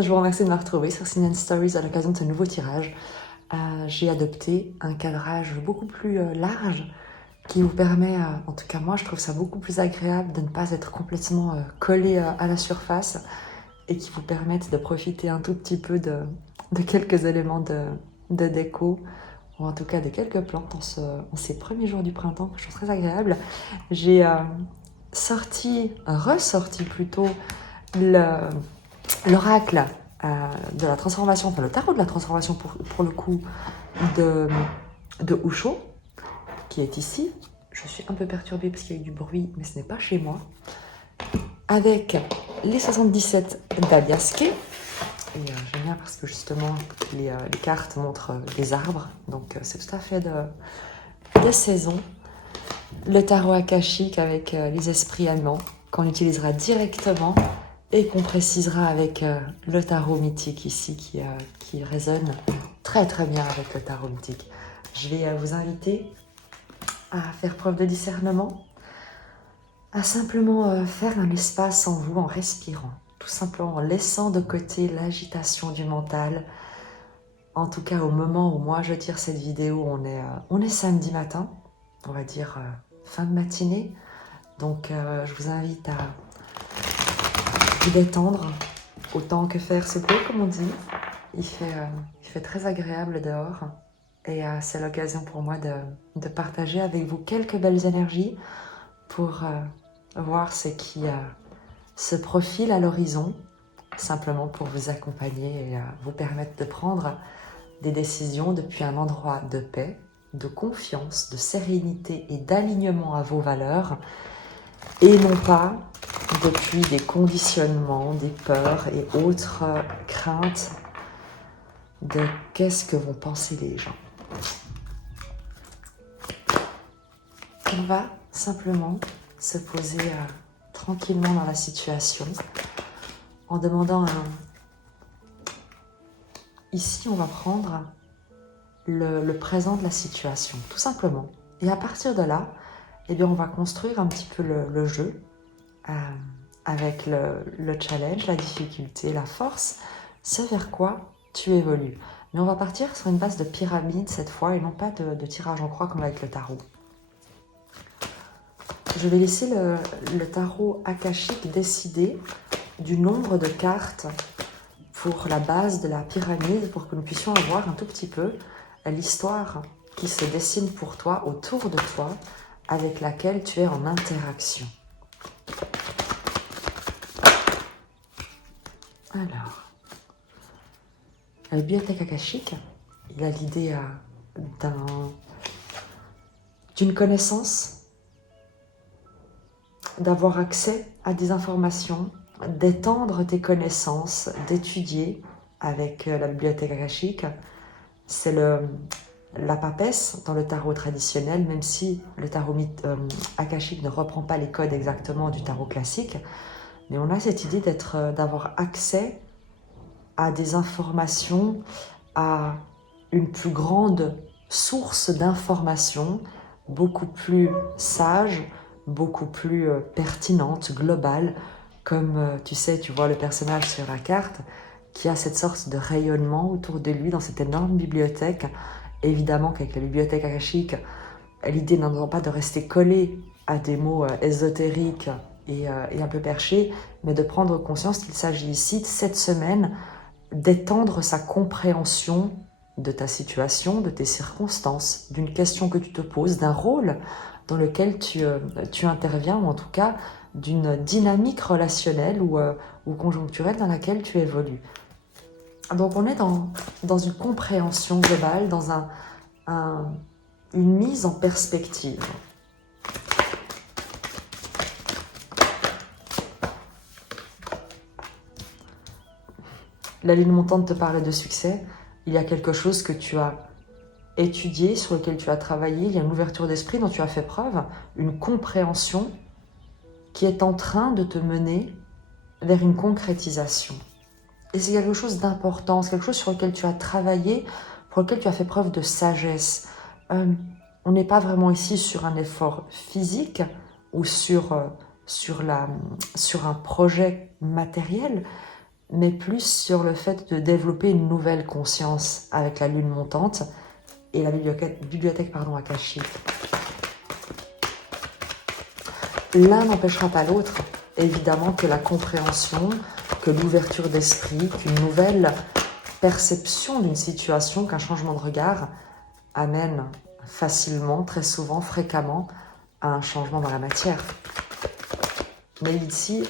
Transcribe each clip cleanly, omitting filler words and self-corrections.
Je vous remercie de me retrouver sur Ciné Stories à l'occasion de ce nouveau tirage. J'ai adopté un cadrage beaucoup plus large qui vous permet, en tout cas moi je trouve ça beaucoup plus agréable de ne pas être complètement collé à la surface et qui vous permettent de profiter un tout petit peu de quelques éléments de déco ou en tout cas de quelques plantes en ces premiers jours du printemps que je trouve très agréable. J'ai ressorti plutôt l'oracle de la transformation, enfin le tarot de la transformation pour le coup de Usho, qui est ici. Je suis un peu perturbée parce qu'il y a eu du bruit, mais ce n'est pas chez moi. Avec les 77 d'Abiaske. Et j'aime bien parce que justement les cartes montrent des arbres, donc c'est tout à fait de saison. Le tarot akashique avec les esprits allemands qu'on utilisera directement et qu'on précisera avec le tarot mythique ici qui résonne très très bien avec le tarot mythique. Je vais vous inviter à faire preuve de discernement, à simplement faire un espace en vous en respirant, tout simplement en laissant de côté l'agitation du mental. En tout cas au moment où moi je tire cette vidéo, on est samedi matin, on va dire fin de matinée, donc je vous invite à vous détendre autant que faire se peut, comme on dit. Il fait très agréable dehors et c'est l'occasion pour moi de partager avec vous quelques belles énergies pour voir ce qui se profile à l'horizon, simplement pour vous accompagner et vous permettre de prendre des décisions depuis un endroit de paix, de confiance, de sérénité et d'alignement à vos valeurs et non pas depuis des conditionnements, des peurs et autres craintes de qu'est-ce que vont penser les gens. On va simplement se poser tranquillement dans la situation en demandant Ici, on va prendre le présent de la situation, tout simplement. Et à partir de là, eh bien, on va construire un petit peu le jeu avec le challenge, la difficulté, la force, ce vers quoi tu évolues. Mais on va partir sur une base de pyramide cette fois et non pas de tirage en croix comme avec le tarot. Je vais laisser le tarot akashique décider du nombre de cartes pour la base de la pyramide pour que nous puissions avoir un tout petit peu l'histoire qui se dessine pour toi, autour de toi, avec laquelle tu es en interaction. Alors, la bibliothèque akashique, il a l'idée d'une connaissance, d'avoir accès à des informations, d'étendre tes connaissances, d'étudier avec la bibliothèque akashique. C'est la papesse dans le tarot traditionnel, même si le tarot akashique ne reprend pas les codes exactement du tarot classique, mais on a cette idée d'avoir accès à des informations, à une plus grande source d'informations, beaucoup plus sage, beaucoup plus pertinente, globale, comme tu sais, tu vois le personnage sur la carte qui a cette sorte de rayonnement autour de lui dans cette énorme bibliothèque. Évidemment qu'avec la bibliothèque akashique, l'idée n'en pas de rester collé à des mots ésotériques et un peu perchés, mais de prendre conscience qu'il s'agit ici, cette semaine, d'étendre sa compréhension de ta situation, de tes circonstances, d'une question que tu te poses, d'un rôle dans lequel tu interviens, ou en tout cas d'une dynamique relationnelle ou conjoncturelle dans laquelle tu évolues. Donc on est dans une compréhension globale, dans une mise en perspective. La ligne montante te parlait de succès. Il y a quelque chose que tu as étudié, sur lequel tu as travaillé. Il y a une ouverture d'esprit dont tu as fait preuve, une compréhension qui est en train de te mener vers une concrétisation. Et c'est quelque chose d'important, c'est quelque chose sur lequel tu as travaillé, pour lequel tu as fait preuve de sagesse. On n'est pas vraiment ici sur un effort physique ou sur un projet matériel, mais plus sur le fait de développer une nouvelle conscience avec la lune montante et la bibliothèque akashique. L'un n'empêchera pas l'autre, évidemment que la compréhension, que l'ouverture d'esprit, qu'une nouvelle perception d'une situation, qu'un changement de regard amène facilement, très souvent, fréquemment, à un changement dans la matière. Mais ici,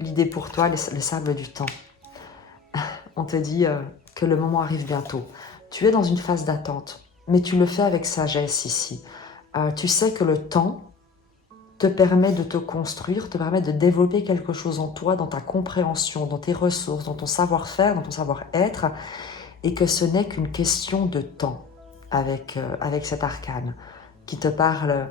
l'idée pour toi, les sables du temps. On te dit que le moment arrive bientôt. Tu es dans une phase d'attente, mais tu le fais avec sagesse ici. Tu sais que le temps te permet de te construire, te permet de développer quelque chose en toi, dans ta compréhension, dans tes ressources, dans ton savoir-faire, dans ton savoir-être, et que ce n'est qu'une question de temps avec cet arcane qui te parle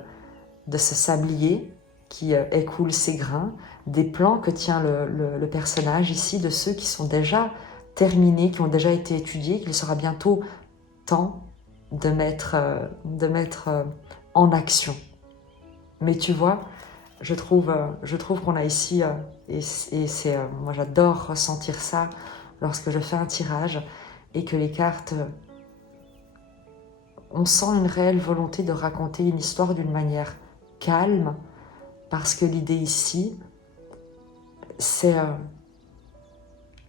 de ce sablier qui écoule ses grains, des plans que tient le personnage ici, de ceux qui sont déjà terminés, qui ont déjà été étudiés, qu'il sera bientôt temps de mettre en action. Mais tu vois, je trouve qu'on a ici, et c'est, moi j'adore ressentir ça lorsque je fais un tirage et que les cartes, on sent une réelle volonté de raconter une histoire d'une manière calme, parce que l'idée ici, c'est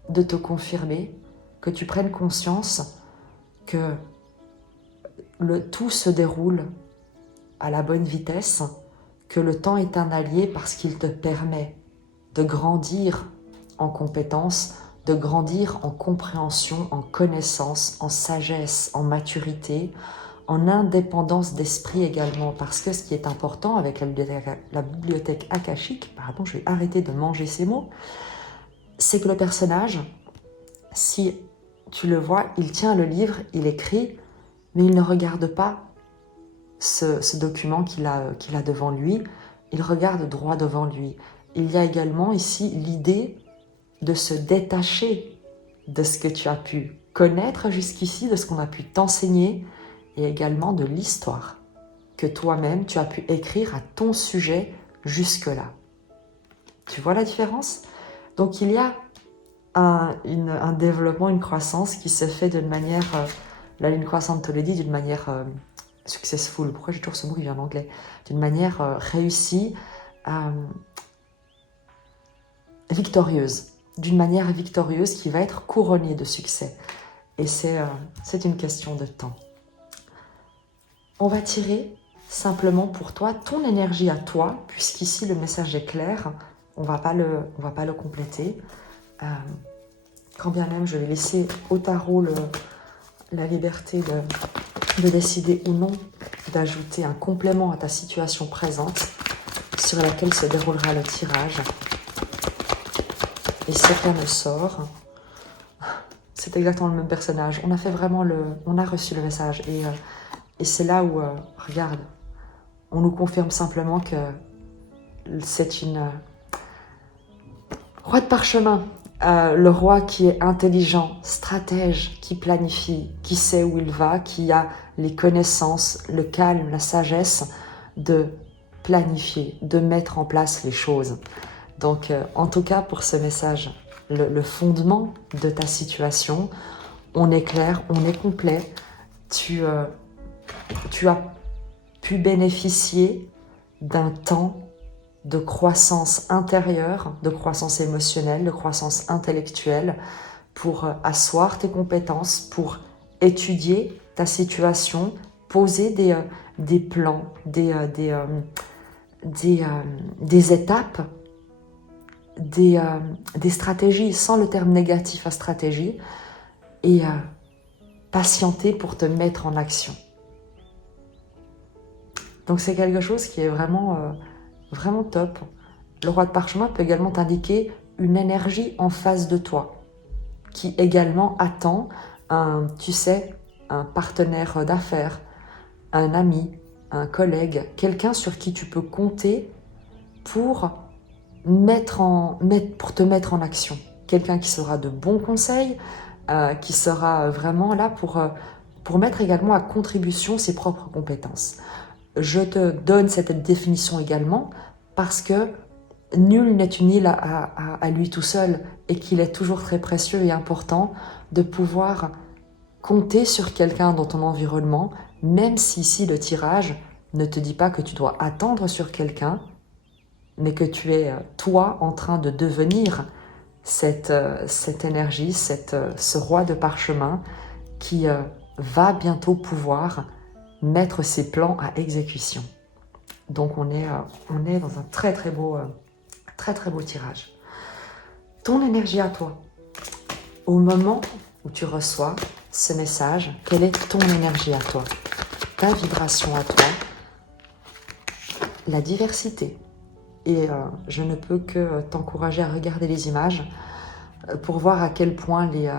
de te confirmer, que tu prennes conscience que tout se déroule à la bonne vitesse, que le temps est un allié parce qu'il te permet de grandir en compétences, de grandir en compréhension, en connaissance, en sagesse, en maturité, en indépendance d'esprit également, parce que ce qui est important avec la bibliothèque akashique, pardon, je vais arrêter de manger ces mots, c'est que le personnage, si tu le vois, il tient le livre, il écrit, mais il ne regarde pas ce document qu'il a devant lui, il regarde droit devant lui. Il y a également ici l'idée de se détacher de ce que tu as pu connaître jusqu'ici, de ce qu'on a pu t'enseigner, et également de l'histoire que toi-même tu as pu écrire à ton sujet jusque-là. Tu vois la différence? Donc il y a un développement, une croissance qui se fait d'une manière, la lune croissante te le dit, d'une manière successful, pourquoi j'ai toujours ce mot qui vient en anglais, d'une manière réussie, victorieuse, d'une manière victorieuse qui va être couronnée de succès. Et c'est une question de temps. On va tirer simplement pour toi ton énergie à toi, puisqu'ici le message est clair, on va pas le compléter. Quand bien même je vais laisser au tarot la liberté de décider ou non d'ajouter un complément à ta situation présente sur laquelle se déroulera le tirage. Et si rien ne sort, c'est exactement le même personnage. On a reçu le message et c'est là où, regarde, on nous confirme simplement que c'est une roi de parchemin. Le roi qui est intelligent, stratège, qui planifie, qui sait où il va, qui a les connaissances, le calme, la sagesse de planifier, de mettre en place les choses. Donc, en tout cas, pour ce message, le fondement de ta situation, on est clair, on est complet. Tu as pu bénéficier d'un temps de croissance intérieure, de croissance émotionnelle, de croissance intellectuelle, pour asseoir tes compétences, pour étudier ta situation, poser des plans, des étapes, des stratégies, sans le terme négatif à stratégie, et patienter pour te mettre en action. Donc c'est quelque chose qui est vraiment top. Le roi de parchemin peut également t'indiquer une énergie en face de toi, qui également attend un partenaire d'affaires, un ami, un collègue, quelqu'un sur qui tu peux compter pour te mettre en action. Quelqu'un qui sera de bons conseils, qui sera vraiment là pour mettre également à contribution ses propres compétences. Je te donne cette définition également parce que nul n'est une île à lui tout seul et qu'il est toujours très précieux et important de pouvoir compter sur quelqu'un dans ton environnement, même si ici le tirage ne te dit pas que tu dois attendre sur quelqu'un, mais que tu es toi en train de devenir cette énergie, ce roi de parchemin qui va bientôt pouvoir mettre ses plans à exécution. Donc on est dans un très très beau tirage. Ton énergie à toi, au moment où tu reçois ce message, quelle est ton énergie à toi? Ta vibration à toi, la diversité. Et je ne peux que t'encourager à regarder les images pour voir à quel point les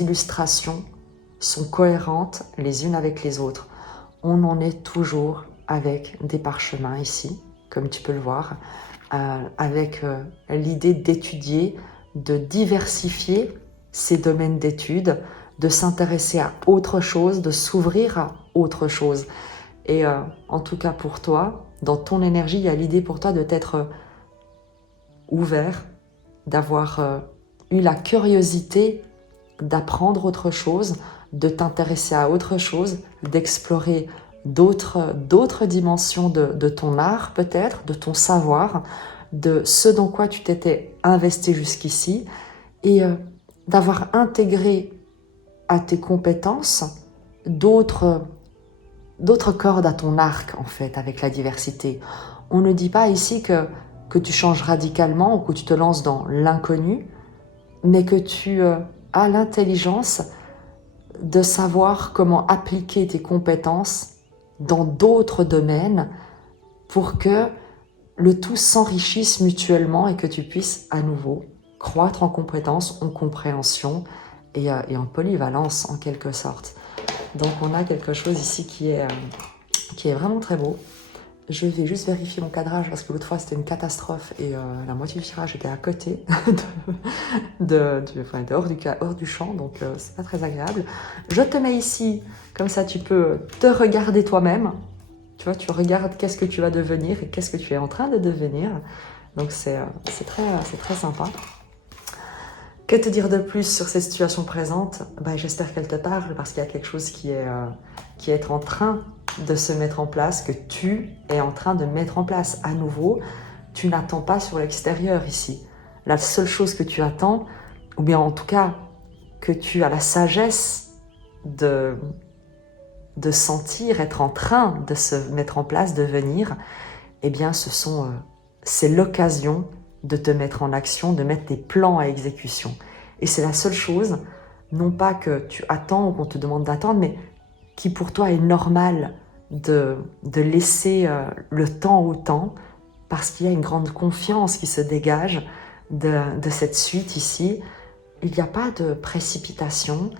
illustrations sont cohérentes les unes avec les autres. On en est toujours avec des parchemins ici, comme tu peux le voir, avec l'idée d'étudier, de diversifier ces domaines d'études, de s'intéresser à autre chose, de s'ouvrir à autre chose. Et en tout cas pour toi, dans ton énergie, il y a l'idée pour toi de t'être ouvert, d'avoir eu la curiosité d'apprendre autre chose, de t'intéresser à autre chose, d'explorer d'autres dimensions de ton art peut-être, de ton savoir, de ce dans quoi tu t'étais investi jusqu'ici et d'avoir intégré à tes compétences d'autres cordes à ton arc en fait avec la diversité. On ne dit pas ici que tu changes radicalement ou que tu te lances dans l'inconnu, mais que tu as l'intelligence de savoir comment appliquer tes compétences dans d'autres domaines pour que le tout s'enrichisse mutuellement et que tu puisses à nouveau croître en compétences, en compréhension et en polyvalence en quelque sorte. Donc on a quelque chose ici qui est vraiment très beau. Je vais juste vérifier mon cadrage parce que l'autre fois c'était une catastrophe et la moitié du tirage était à côté, hors du champ, donc c'est pas très agréable. Je te mets ici, comme ça tu peux te regarder toi-même. Tu vois, tu regardes qu'est-ce que tu vas devenir et qu'est-ce que tu es en train de devenir. Donc c'est très sympa. Que te dire de plus sur ces situations présentes? J'espère qu'elle te parle parce qu'il y a quelque chose qui est en train de se mettre en place, que tu es en train de mettre en place à nouveau. Tu n'attends pas sur l'extérieur ici. La seule chose que tu attends, ou bien en tout cas que tu as la sagesse de sentir être en train de se mettre en place, de venir, eh bien c'est l'occasion de te mettre en action, de mettre tes plans à exécution. Et c'est la seule chose, non pas que tu attends ou qu'on te demande d'attendre, mais qui pour toi est normal de laisser le temps au temps, parce qu'il y a une grande confiance qui se dégage de cette suite ici. Il n'y a pas de précipitation,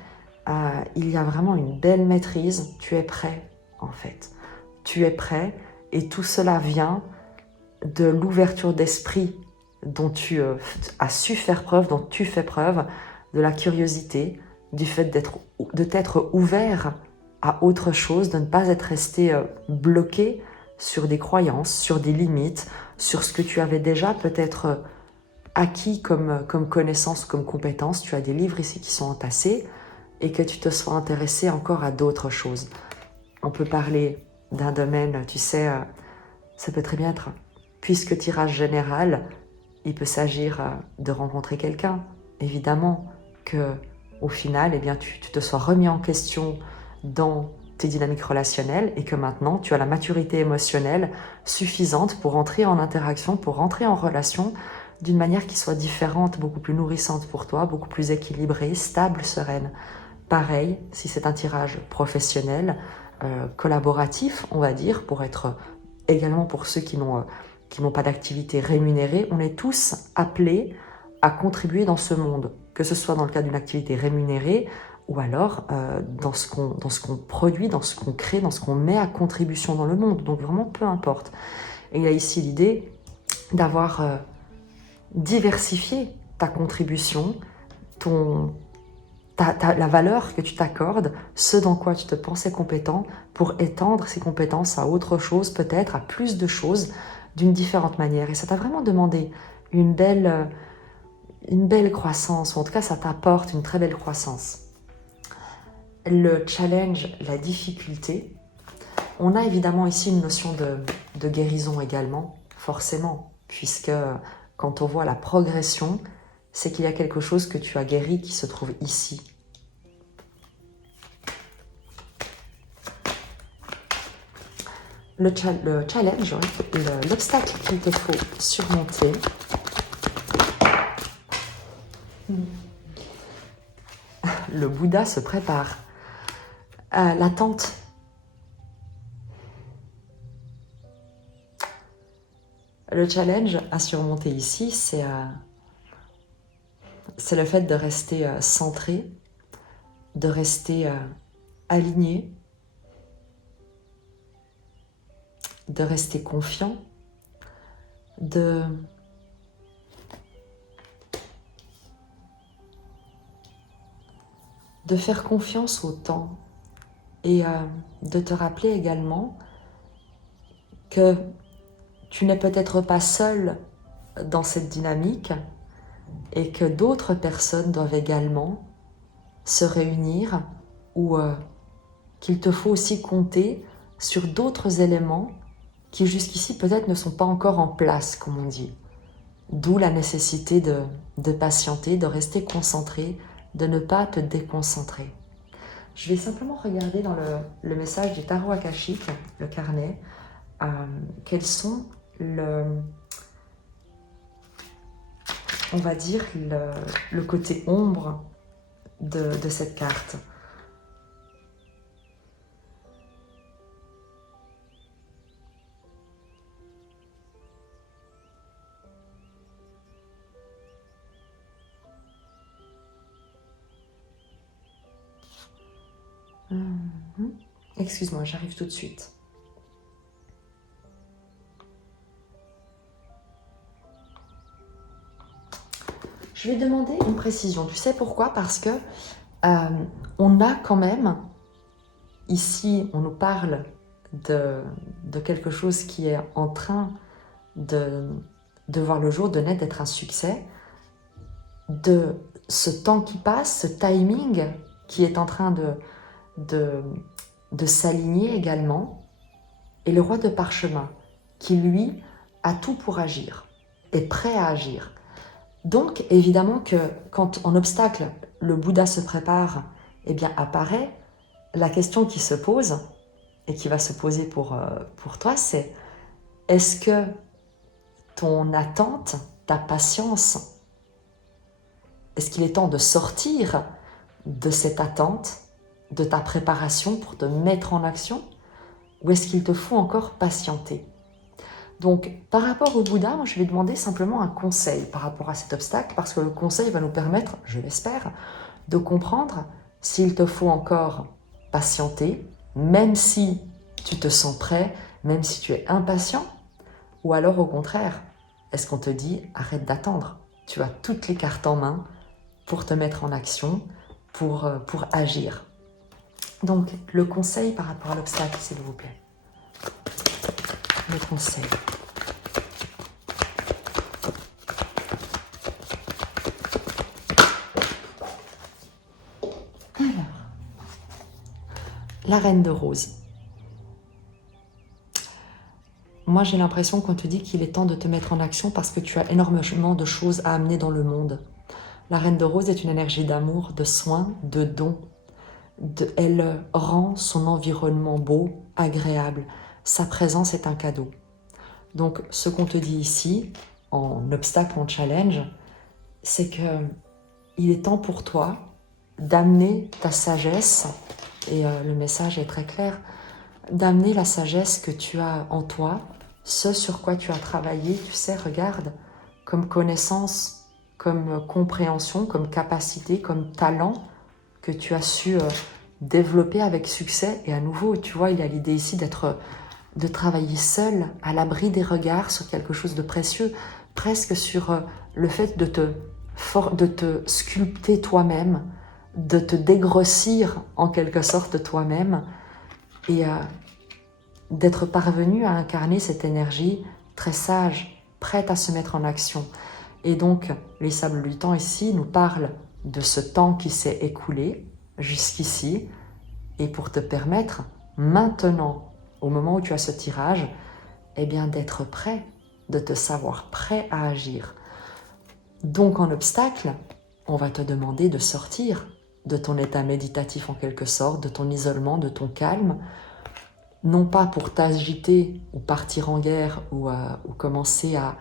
il y a vraiment une belle maîtrise. Tu es prêt en fait. Tu es prêt et tout cela vient de l'ouverture d'esprit dont tu as su faire preuve, dont tu fais preuve, de la curiosité, du fait de t'être ouvert à autre chose, de ne pas être resté bloqué sur des croyances, sur des limites, sur ce que tu avais déjà peut-être acquis comme connaissance, comme compétence. Tu as des livres ici qui sont entassés et que tu te sois intéressé encore à d'autres choses. On peut parler d'un domaine, tu sais, ça peut très bien être, puisque tirage général, il peut s'agir de rencontrer quelqu'un. Évidemment que au final, eh bien, tu te sois remis en question dans tes dynamiques relationnelles et que maintenant, tu as la maturité émotionnelle suffisante pour entrer en interaction, pour entrer en relation d'une manière qui soit différente, beaucoup plus nourrissante pour toi, beaucoup plus équilibrée, stable, sereine. Pareil, si c'est un tirage professionnel, collaboratif, on va dire, pour être également pour ceux qui n'ont pas d'activité rémunérée, on est tous appelés à contribuer dans ce monde, que ce soit dans le cadre d'une activité rémunérée ou alors dans ce qu'on produit, dans ce qu'on crée, dans ce qu'on met à contribution dans le monde. Donc vraiment, peu importe. Et il y a ici l'idée d'avoir diversifié ta contribution, la valeur que tu t'accordes, ce dans quoi tu te pensais compétent, pour étendre ces compétences à autre chose, peut-être à plus de choses, d'une différente manière. Et ça t'a vraiment demandé une belle croissance, ou en tout cas ça t'apporte une très belle croissance. Le challenge, la difficulté, on a évidemment ici une notion de guérison également, forcément, puisque quand on voit la progression, c'est qu'il y a quelque chose que tu as guéri qui se trouve ici. Le challenge, l'obstacle qu'il te faut surmonter. Le Bouddha se prépare. L'attente. Le challenge à surmonter ici, c'est le fait de rester centré, de rester aligné, de rester confiant, de faire confiance au temps et de te rappeler également que tu n'es peut-être pas seul dans cette dynamique et que d'autres personnes doivent également se réunir ou qu'il te faut aussi compter sur d'autres éléments qui jusqu'ici peut-être ne sont pas encore en place, comme on dit. D'où la nécessité de patienter, de rester concentré, de ne pas te déconcentrer. Je vais simplement regarder dans le message du tarot akashique, le carnet, quels sont on va dire le côté ombre de cette carte. Excuse-moi, j'arrive tout de suite. Je vais demander une précision. Tu sais pourquoi? Parce que on a quand même, ici, on nous parle de quelque chose qui est en train de voir le jour, de naître, d'être un succès, de ce temps qui passe, ce timing qui est en train de s'aligner également, et le roi de parchemin qui, lui, a tout pour agir, est prêt à agir. Donc, évidemment que quand en obstacle, le Bouddha se prépare, eh bien, apparaît, la question qui se pose, et qui va se poser pour toi, c'est est-ce que ton attente, ta patience, est-ce qu'il est temps de sortir de cette attente, de ta préparation pour te mettre en action, ou est-ce qu'il te faut encore patienter? Donc, par rapport au Bouddha, moi, je vais demander simplement un conseil par rapport à cet obstacle, parce que le conseil va nous permettre, je l'espère, de comprendre s'il te faut encore patienter, même si tu te sens prêt, même si tu es impatient, ou alors au contraire, est-ce qu'on te dit arrête d'attendre, tu as toutes les cartes en main pour te mettre en action, pour agir. Donc, le conseil par rapport à l'obstacle, s'il vous plaît. Le conseil. Alors, la reine de rose. Moi, j'ai l'impression qu'on te dit qu'il est temps de te mettre en action parce que tu as énormément de choses à amener dans le monde. La reine de rose est une énergie d'amour, de soin, de don. Elle rend son environnement beau, agréable. Sa présence est un cadeau. Donc, ce qu'on te dit ici, en obstacle, en challenge, c'est que il est temps pour toi d'amener ta sagesse, et le message est très clair, d'amener la sagesse que tu as en toi, ce sur quoi tu as travaillé, tu sais, regarde, comme connaissance, comme compréhension, comme capacité, comme talent que tu as su développer avec succès. Et à nouveau, tu vois, il y a l'idée ici de travailler seul, à l'abri des regards, sur quelque chose de précieux, presque sur le fait de te sculpter toi-même, de te dégrossir en quelque sorte toi-même, et d'être parvenu à incarner cette énergie très sage, prête à se mettre en action. Et donc, les sables du temps ici nous parlent de ce temps qui s'est écoulé jusqu'ici, et pour te permettre maintenant, au moment où tu as ce tirage, eh bien d'être prêt, de te savoir prêt à agir. Donc en obstacle, on va te demander de sortir de ton état méditatif en quelque sorte, de ton isolement, de ton calme, non pas pour t'agiter ou partir en guerre ou commencer à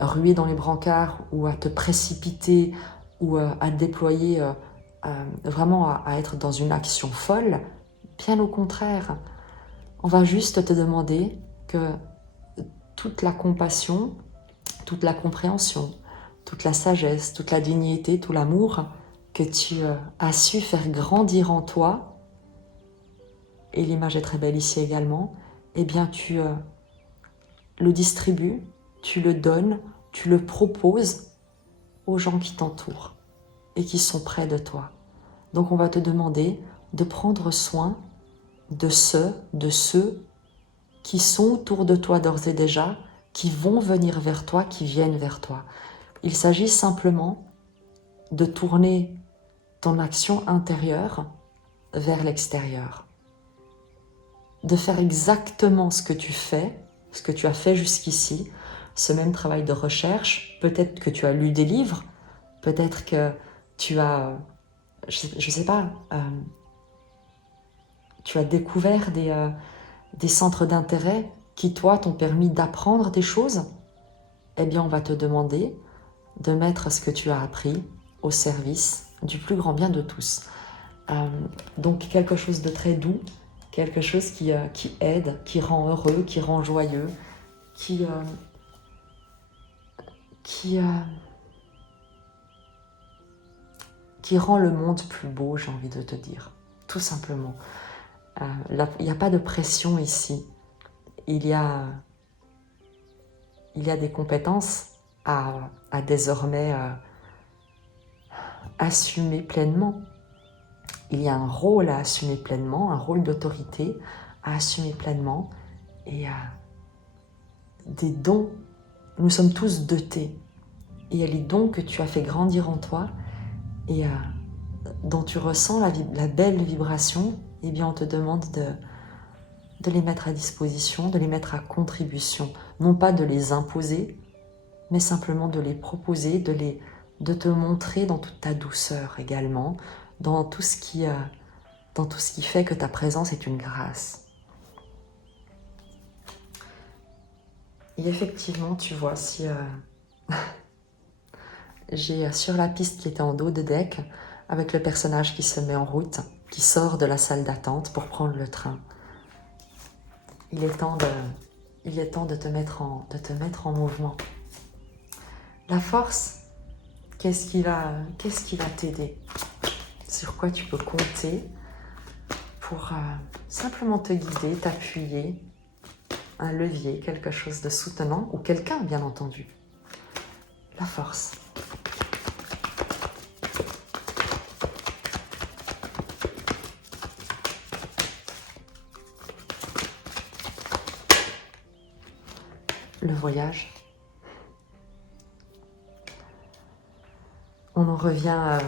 ruer dans les brancards ou à te précipiter ou à déployer, vraiment à être dans une action folle. Bien au contraire, on va juste te demander que toute la compassion, toute la compréhension, toute la sagesse, toute la dignité, tout l'amour que tu as su faire grandir en toi, et l'image est très belle ici également, eh bien tu le distribues, tu le donnes, tu le proposes aux gens qui t'entourent et qui sont près de toi. Donc on va te demander de prendre soin de ceux qui sont autour de toi d'ores et déjà, qui vont venir vers toi, qui viennent vers toi. Il s'agit simplement de tourner ton action intérieure vers l'extérieur. De faire exactement ce que tu fais, ce que tu as fait jusqu'ici, ce même travail de recherche. Peut-être que tu as lu des livres, peut-être que tu as, je sais pas, tu as découvert des centres d'intérêt qui, toi, t'ont permis d'apprendre des choses. Eh bien, on va te demander de mettre ce que tu as appris au service du plus grand bien de tous. Donc, quelque chose de très doux, quelque chose qui aide, qui rend heureux, qui rend joyeux, qui rend le monde plus beau, j'ai envie de te dire, tout simplement. Il n'y a pas de pression ici. Il y a des compétences à désormais assumer pleinement. Il y a un rôle à assumer pleinement, un rôle d'autorité à assumer pleinement, et des dons. Nous sommes tous dotés. Et il y a les dons que tu as fait grandir en toi et dont tu ressens la belle vibration. Eh bien, on te demande de les mettre à disposition, de les mettre à contribution. Non pas de les imposer, mais simplement de les proposer, de te montrer dans toute ta douceur également, dans tout ce qui fait que ta présence est une grâce. Et effectivement, tu vois, si j'ai sur la piste qui était en dos de deck, avec le personnage qui se met en route, qui sort de la salle d'attente pour prendre le train. Il est temps de te mettre en mouvement. La force, qu'est-ce qui va t'aider? Sur quoi tu peux compter pour simplement te guider, t'appuyer, un levier, quelque chose de soutenant, ou quelqu'un, bien entendu. La force. Le voyage. On en revient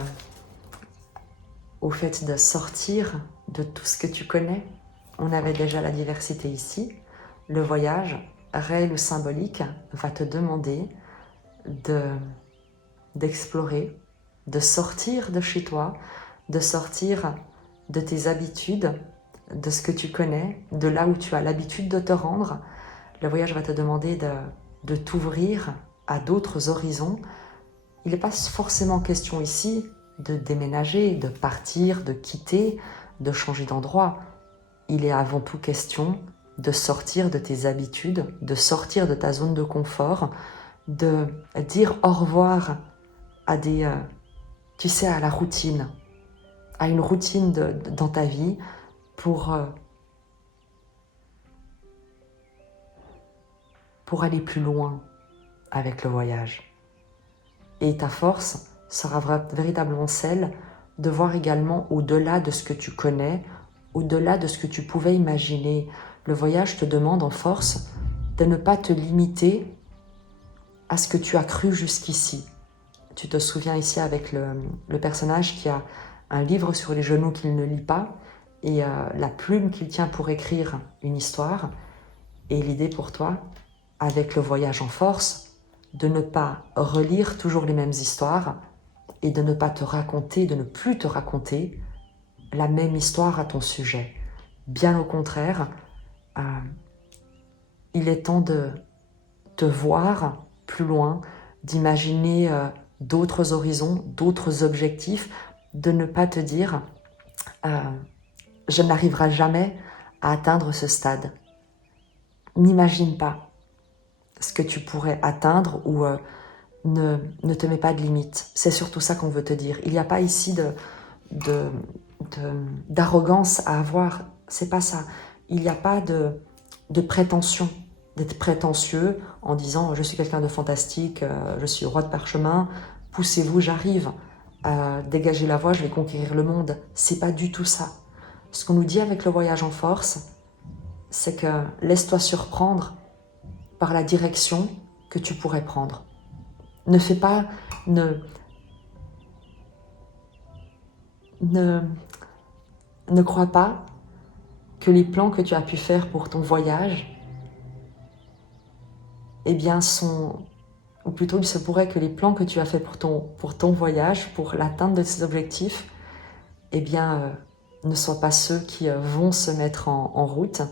au fait de sortir de tout ce que tu connais. On avait déjà la diversité ici. Le voyage, réel ou symbolique, va te demander d'explorer, de sortir de chez toi, de sortir de tes habitudes, de ce que tu connais, de là où tu as l'habitude de te rendre. Le voyage va te demander de t'ouvrir à d'autres horizons. Il n'est pas forcément question ici de déménager, de partir, de quitter, de changer d'endroit. Il est avant tout question de sortir de tes habitudes, de sortir de ta zone de confort, de dire au revoir à à la routine, à une routine dans ta vie pour aller plus loin avec le voyage. Et ta force sera véritablement celle de voir également au-delà de ce que tu connais, au-delà de ce que tu pouvais imaginer. Le voyage te demande en force de ne pas te limiter à ce que tu as cru jusqu'ici. Tu te souviens ici avec le personnage qui a un livre sur les genoux qu'il ne lit pas et la plume qu'il tient pour écrire une histoire. Et l'idée pour toi, avec le voyage en force, de ne pas relire toujours les mêmes histoires et de ne pas te raconter, de ne plus te raconter la même histoire à ton sujet. Bien au contraire, il est temps de te voir plus loin, d'imaginer d'autres horizons, d'autres objectifs, de ne pas te dire je n'arriverai jamais à atteindre ce stade. N'imagine pas ce que tu pourrais atteindre ou ne te mets pas de limite. C'est surtout ça qu'on veut te dire. Il n'y a pas ici d'arrogance à avoir. C'est pas ça. Il n'y a pas de prétention, d'être prétentieux en disant je suis quelqu'un de fantastique, je suis roi de parchemin, poussez-vous, j'arrive. Dégagez la voie, je vais conquérir le monde. C'est pas du tout ça. Ce qu'on nous dit avec le voyage en force, c'est que laisse-toi surprendre par la direction que tu pourrais prendre. Ne fais pas, ne crois pas que les plans que tu as pu faire pour ton voyage, eh bien sont, ou plutôt il se pourrait que les plans que tu as fait pour ton voyage, pour l'atteinte de ces objectifs, eh bien ne soient pas ceux qui vont se mettre en route.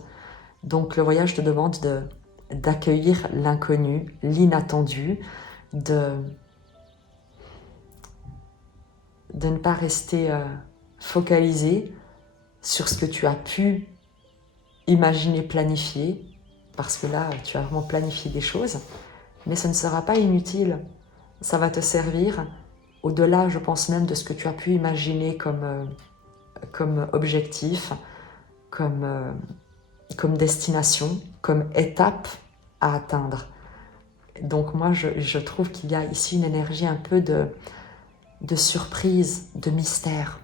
Donc le voyage te demande d'accueillir l'inconnu, l'inattendu, de ne pas rester focalisé sur ce que tu as pu imaginer, planifier, parce que là, tu as vraiment planifié des choses, mais ça ne sera pas inutile. Ça va te servir au-delà, je pense même, de ce que tu as pu imaginer comme objectif, comme destination, comme étape à atteindre. Donc moi, je trouve qu'il y a ici une énergie un peu de surprise, de mystère.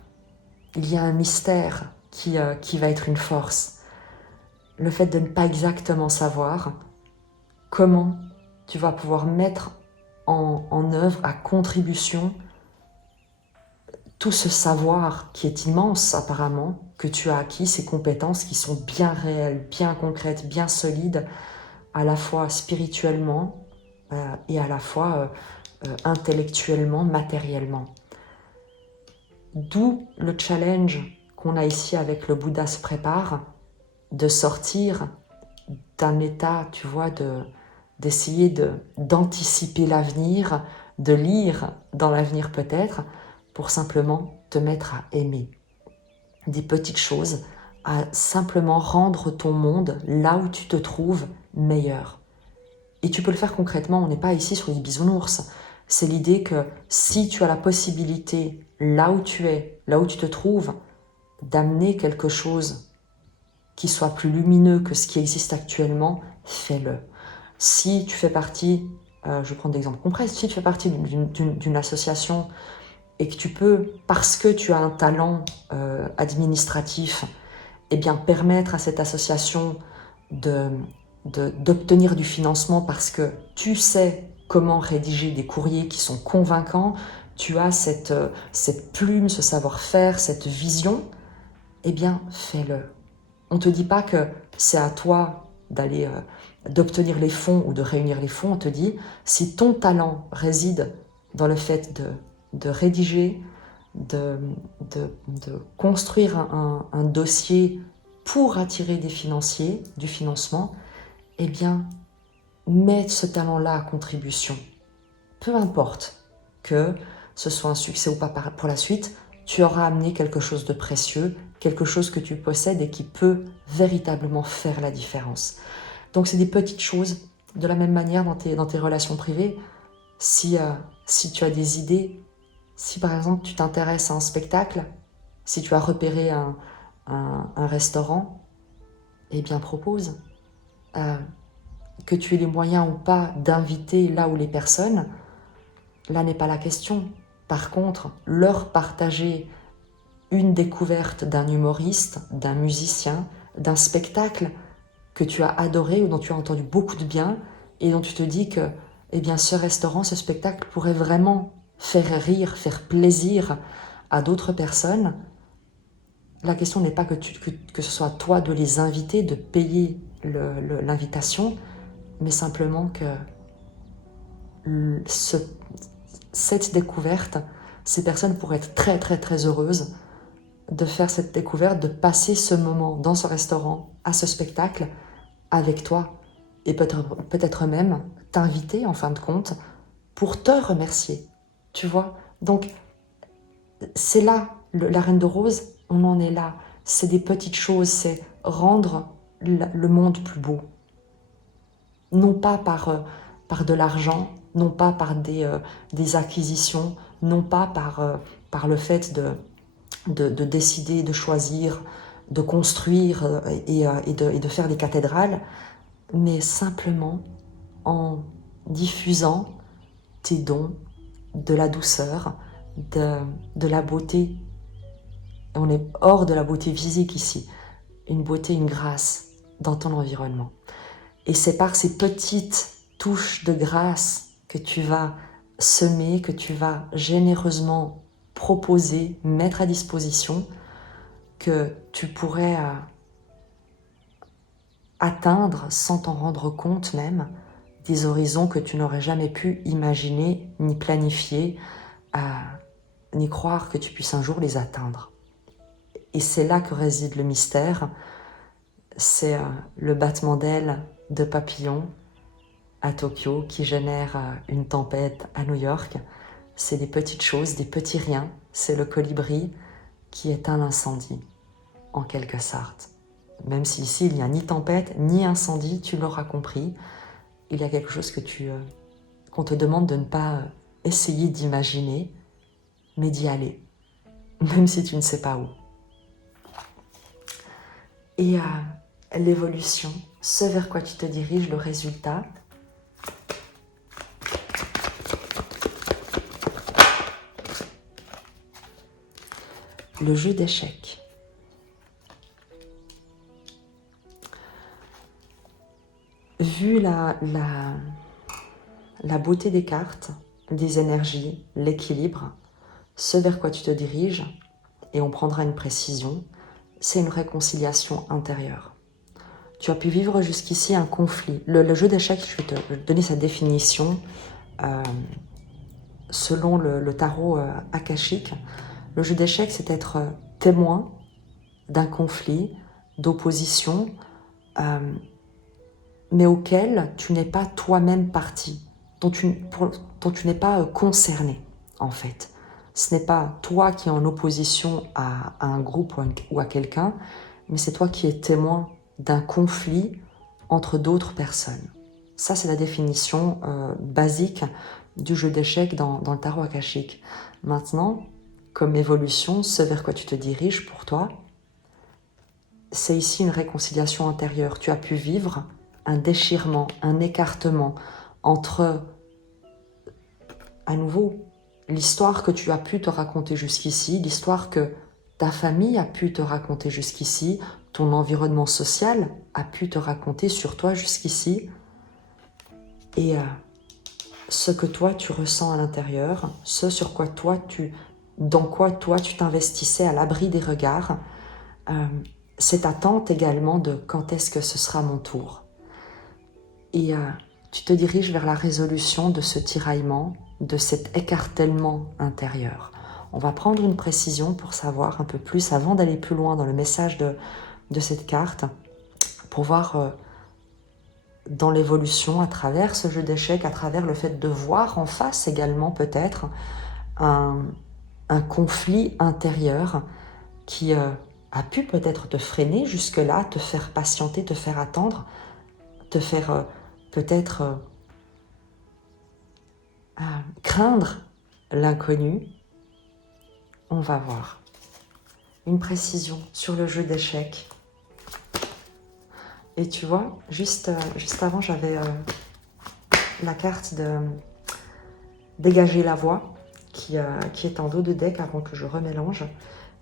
Il y a un mystère qui va être une force. Le fait de ne pas exactement savoir comment tu vas pouvoir mettre en œuvre, à contribution, tout ce savoir qui est immense apparemment, que tu as acquis, ces compétences qui sont bien réelles, bien concrètes, bien solides, à la fois spirituellement et à la fois intellectuellement, matériellement. D'où le challenge qu'on a ici avec le Bouddha se prépare, de sortir d'un état, tu vois, d'essayer d'anticiper l'avenir, de lire dans l'avenir peut-être, pour simplement te mettre à aimer. Des petites choses, à simplement rendre ton monde, là où tu te trouves, meilleur. Et tu peux le faire concrètement, on n'est pas ici sur les bisounours. C'est l'idée que si tu as la possibilité, là où tu es, là où tu te trouves, d'amener quelque chose qui soit plus lumineux que ce qui existe actuellement, fais-le. Si tu fais partie, je vais prendre l'exemple concret, si tu fais partie d'une association et que tu peux, parce que tu as un talent administratif, eh bien permettre à cette association d'obtenir du financement parce que tu sais comment rédiger des courriers qui sont convaincants, tu as cette plume, ce savoir-faire, cette vision, eh bien fais-le. On ne te dit pas que c'est à toi d'obtenir les fonds ou de réunir les fonds, on te dit si ton talent réside dans le fait de rédiger, de construire un dossier pour attirer du financement, eh bien, mets ce talent-là à contribution. Peu importe que ce soit un succès ou pas pour la suite, tu auras amené quelque chose de précieux, quelque chose que tu possèdes et qui peut véritablement faire la différence. Donc c'est des petites choses, de la même manière dans tes relations privées. Si tu as des idées, si par exemple tu t'intéresses à un spectacle, si tu as repéré un restaurant, eh bien propose. Que tu aies les moyens ou pas d'inviter là où les personnes, là n'est pas la question. Par contre, leur partager une découverte d'un humoriste, d'un musicien, d'un spectacle, que tu as adoré ou dont tu as entendu beaucoup de bien et dont tu te dis que eh bien, ce restaurant, ce spectacle pourrait vraiment faire rire, faire plaisir à d'autres personnes. La question n'est pas que ce soit à toi de les inviter, de payer l'invitation, mais simplement que cette découverte, ces personnes pourraient être très très très heureuses de faire cette découverte, de passer ce moment dans ce restaurant, à ce spectacle, avec toi, et peut-être même t'inviter en fin de compte pour te remercier, tu vois. Donc c'est là, la Reine de Rose, on en est là. C'est des petites choses, c'est rendre le monde plus beau. Non pas par de l'argent, non pas par des acquisitions, non pas par le fait de décider, de choisir, de construire et de faire des cathédrales, mais simplement en diffusant tes dons, de la douceur, de la beauté. On est hors de la beauté physique ici, une beauté, une grâce dans ton environnement. Et c'est par ces petites touches de grâce que tu vas semer, que tu vas généreusement proposer, mettre à disposition, que tu pourrais atteindre, sans t'en rendre compte même, des horizons que tu n'aurais jamais pu imaginer, ni planifier, ni croire que tu puisses un jour les atteindre. Et c'est là que réside le mystère, c'est le battement d'ailes de papillons à Tokyo qui génère une tempête à New York. C'est des petites choses, des petits riens, c'est le colibri qui éteint l'incendie, en quelque sorte. Même si ici il n'y a ni tempête, ni incendie, tu l'auras compris, il y a quelque chose qu'on te demande de ne pas essayer d'imaginer, mais d'y aller, même si tu ne sais pas où. Et l'évolution, ce vers quoi tu te diriges, le résultat, le jeu d'échecs. Vu la beauté des cartes, des énergies, l'équilibre, ce vers quoi tu te diriges, et on prendra une précision, c'est une réconciliation intérieure. Tu as pu vivre jusqu'ici un conflit. Le jeu d'échecs, je vais te donner sa définition selon le tarot akashique. Le jeu d'échecs, c'est être témoin d'un conflit, d'opposition, mais auquel tu n'es pas toi-même partie, dont tu n'es pas concerné, en fait. Ce n'est pas toi qui es en opposition à un groupe ou à quelqu'un, mais c'est toi qui es témoin d'un conflit entre d'autres personnes. Ça, c'est la définition basique du jeu d'échecs dans le tarot akashique. Maintenant, comme évolution, ce vers quoi tu te diriges pour toi, c'est ici une réconciliation intérieure. Tu as pu vivre un déchirement, un écartement entre, à nouveau, l'histoire que tu as pu te raconter jusqu'ici, l'histoire que ta famille a pu te raconter jusqu'ici, ton environnement social a pu te raconter sur toi jusqu'ici, et ce que toi tu ressens à l'intérieur, ce sur quoi dans quoi toi tu t'investissais à l'abri des regards, cette attente également de quand est-ce que ce sera mon tour. Et tu te diriges vers la résolution de ce tiraillement, de cet écartèlement intérieur. On va prendre une précision pour savoir un peu plus, avant d'aller plus loin dans le message de cette carte, pour voir dans l'évolution, à travers ce jeu d'échecs, à travers le fait de voir en face également peut-être un conflit intérieur qui a pu peut-être te freiner jusque-là, te faire patienter, te faire attendre, te faire peut-être craindre l'inconnu. On va voir. Une précision sur le jeu d'échecs. Et tu vois, juste avant, j'avais la carte de dégager la voix qui est en dos de deck avant que je remélange.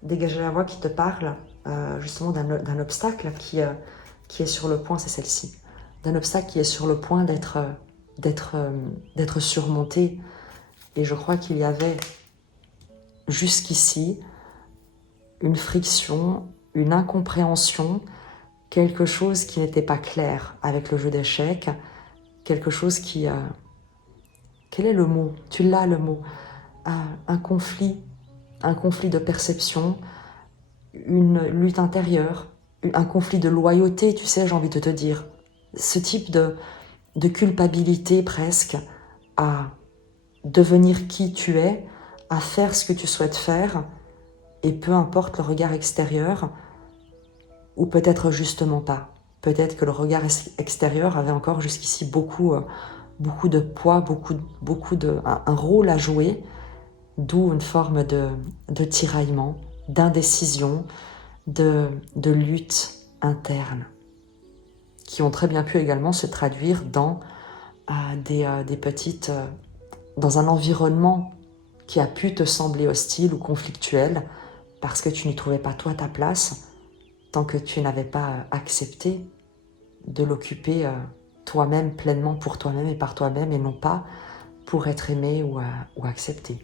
Dégager la voix qui te parle justement d'un obstacle qui est sur le point, c'est celle-ci, d'un obstacle qui est sur le point d'être surmonté. Et je crois qu'il y avait jusqu'ici une friction, une incompréhension, quelque chose qui n'était pas clair avec le jeu d'échecs, quelque chose qui... quel est le mot? Tu l'as le mot. Un conflit de perception, une lutte intérieure, un conflit de loyauté, tu sais, j'ai envie de te dire. Ce type de culpabilité presque à devenir qui tu es, à faire ce que tu souhaites faire, et peu importe le regard extérieur, ou peut-être justement pas. Peut-être que le regard extérieur avait encore jusqu'ici beaucoup de poids, un rôle à jouer, d'où une forme de tiraillement, d'indécision, de lutte interne, qui ont très bien pu également se traduire dans des petites... dans un environnement qui a pu te sembler hostile ou conflictuel, parce que tu n'y trouvais pas toi ta place, tant que tu n'avais pas accepté de l'occuper toi-même, pleinement pour toi-même et par toi-même, et non pas pour être aimé ou accepté.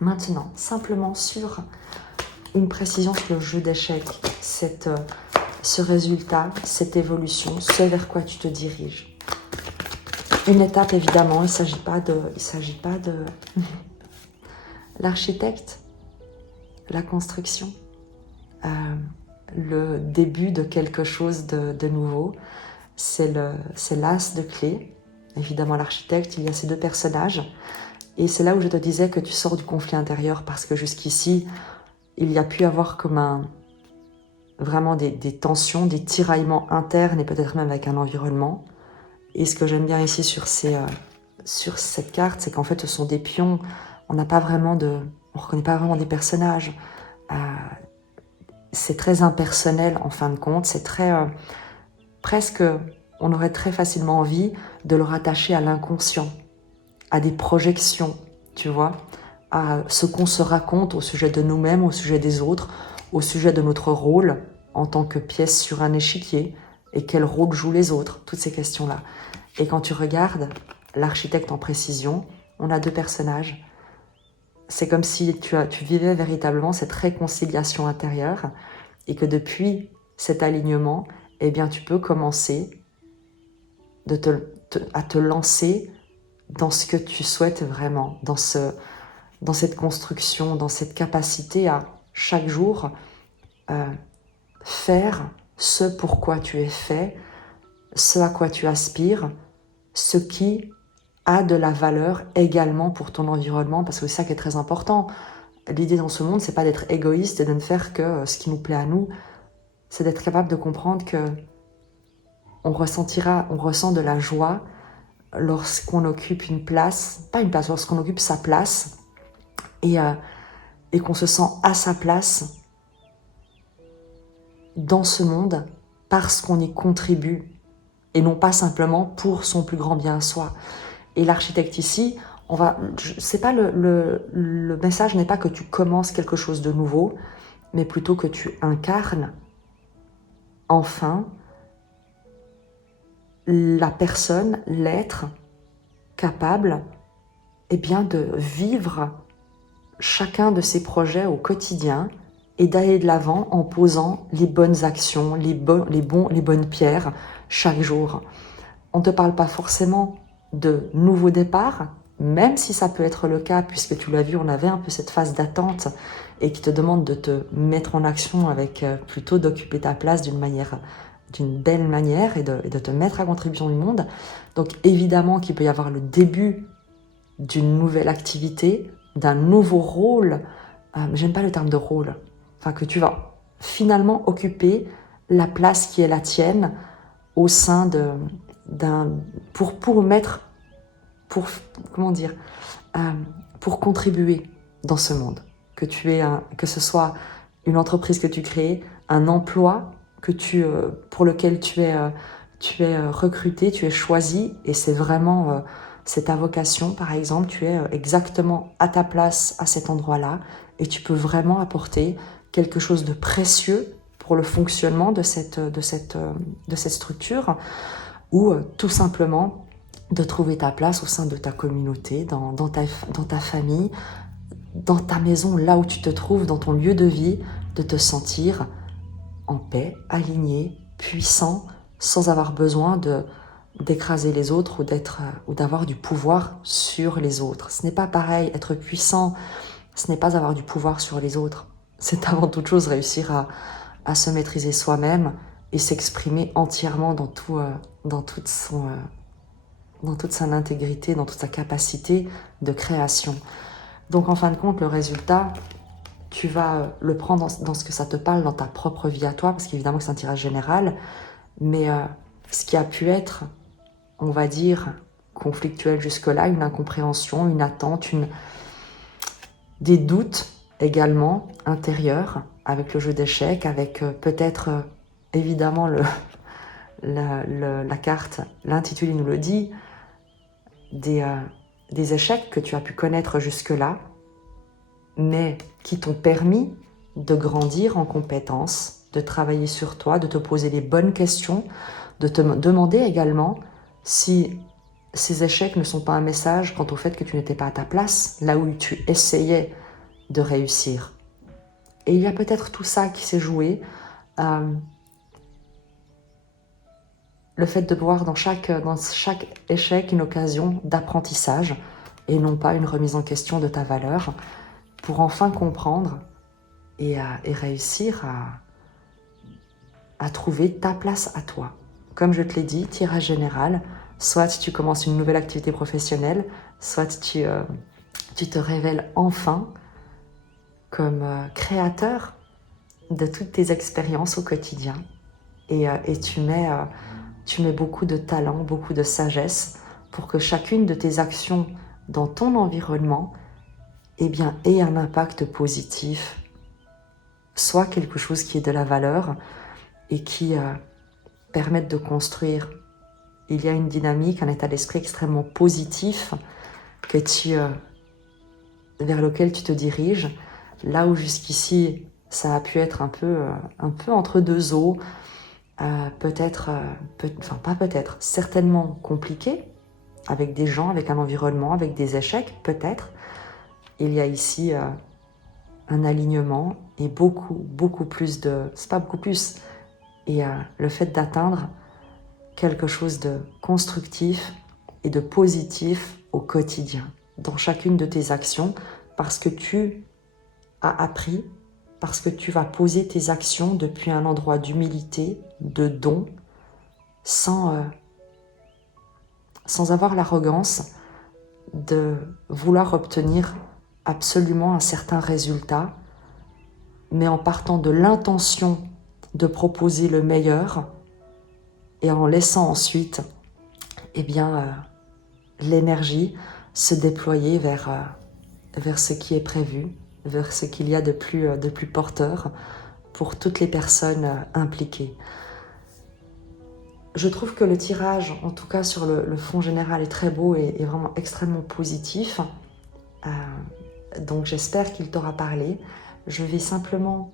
Maintenant, simplement sur une précision sur le jeu d'échecs, ce résultat, cette évolution, ce vers quoi tu te diriges. Une étape, évidemment, il ne s'agit pas de l'architecte, la construction, le début de quelque chose de nouveau. C'est l'as de clé. Évidemment, l'architecte, il y a ces deux personnages. Et c'est là où je te disais que tu sors du conflit intérieur, parce que jusqu'ici, il y a pu avoir comme vraiment des tensions, des tiraillements internes et peut-être même avec un environnement. Et ce que j'aime bien ici sur cette carte, c'est qu'en fait, ce sont des pions. On reconnaît pas vraiment des personnages. C'est très impersonnel en fin de compte. C'est très presque, on aurait très facilement envie de le rattacher à l'inconscient, à des projections, tu vois, à ce qu'on se raconte au sujet de nous-mêmes, au sujet des autres, au sujet de notre rôle en tant que pièce sur un échiquier et quel rôle jouent les autres, toutes ces questions-là. Et quand tu regardes l'architecte en précision, on a deux personnages. C'est comme si tu vivais véritablement cette réconciliation intérieure et que depuis cet alignement, eh bien, tu peux commencer à te lancer dans ce que tu souhaites vraiment, dans cette construction, dans cette capacité à chaque jour faire ce pour quoi tu es fait, ce à quoi tu aspires, ce qui a de la valeur également pour ton environnement, parce que c'est ça qui est très important. L'idée dans ce monde, c'est pas d'être égoïste et de ne faire que ce qui nous plaît à nous, c'est d'être capable de comprendre que on ressent de la joie lorsqu'on occupe une place, lorsqu'on occupe sa place et qu'on se sent à sa place dans ce monde parce qu'on y contribue et non pas simplement pour son plus grand bien à soi. Et l'architecte ici, le message n'est pas que tu commences quelque chose de nouveau, mais plutôt que tu incarnes enfin la personne, l'être capable de vivre chacun de ses projets au quotidien et d'aller de l'avant en posant les bonnes actions, les bonnes pierres chaque jour. On ne te parle pas forcément de nouveaux départs, même si ça peut être le cas, puisque tu l'as vu, on avait un peu cette phase d'attente et qui te demande de te mettre en action avec plutôt d'occuper ta place d'une belle manière et de te mettre à contribution du monde. Donc évidemment qu'il peut y avoir le début d'une nouvelle activité, d'un nouveau rôle, j'aime pas le terme de rôle, que tu vas finalement occuper la place qui est la tienne au sein pour contribuer dans ce monde, que ce soit une entreprise que tu crées, un emploi pour lequel tu es recruté, tu es choisi, et c'est vraiment c'est ta vocation, par exemple, tu es exactement à ta place à cet endroit-là, et tu peux vraiment apporter quelque chose de précieux pour le fonctionnement de cette structure, ou tout simplement de trouver ta place au sein de ta communauté, dans ta famille, dans ta maison, là où tu te trouves, dans ton lieu de vie, de te sentir en paix, aligné, puissant, sans avoir besoin d'écraser les autres ou d'avoir du pouvoir sur les autres. Ce n'est pas pareil, être puissant, ce n'est pas avoir du pouvoir sur les autres. C'est avant toute chose réussir à se maîtriser soi-même et s'exprimer entièrement dans toute son intégrité, dans toute sa capacité de création. Donc en fin de compte, le résultat, tu vas le prendre dans ce que ça te parle, dans ta propre vie à toi, parce qu'évidemment que c'est un tirage général, mais ce qui a pu être, on va dire, conflictuel jusque-là, une incompréhension, une attente, des doutes également intérieurs, avec le jeu d'échecs, avec peut-être évidemment la carte, l'intitulé nous le dit, des échecs que tu as pu connaître jusque-là, mais qui t'ont permis de grandir en compétences, de travailler sur toi, de te poser les bonnes questions, de te demander également si ces échecs ne sont pas un message quant au fait que tu n'étais pas à ta place, là où tu essayais de réussir. Et il y a peut-être tout ça qui s'est joué, le fait de voir dans chaque échec une occasion d'apprentissage et non pas une remise en question de ta valeur, pour enfin comprendre et réussir à trouver ta place à toi. Comme je te l'ai dit, tirage général, soit tu commences une nouvelle activité professionnelle, soit tu te révèles enfin comme créateur de toutes tes expériences au quotidien et tu mets beaucoup de talent, beaucoup de sagesse pour que chacune de tes actions dans ton environnement ait un impact positif, soit quelque chose qui ait de la valeur et qui permette de construire. Il y a une dynamique, un état d'esprit extrêmement positif vers lequel tu te diriges, là où jusqu'ici ça a pu être un peu entre deux eaux, certainement compliqué, avec des gens, avec un environnement, avec des échecs, peut-être. Il y a ici un alignement et beaucoup plus c'est pas beaucoup plus, et le fait d'atteindre quelque chose de constructif et de positif au quotidien, dans chacune de tes actions, parce que tu as appris, parce que tu vas poser tes actions depuis un endroit d'humilité, de don, sans avoir l'arrogance de vouloir obtenir absolument un certain résultat, mais en partant de l'intention de proposer le meilleur et en laissant ensuite l'énergie se déployer vers ce qui est prévu, vers ce qu'il y a de plus porteur pour toutes les personnes impliquées. Je trouve que le tirage, en tout cas sur le fond général, est très beau et vraiment extrêmement positif. Donc j'espère qu'il t'aura parlé. Je vais simplement...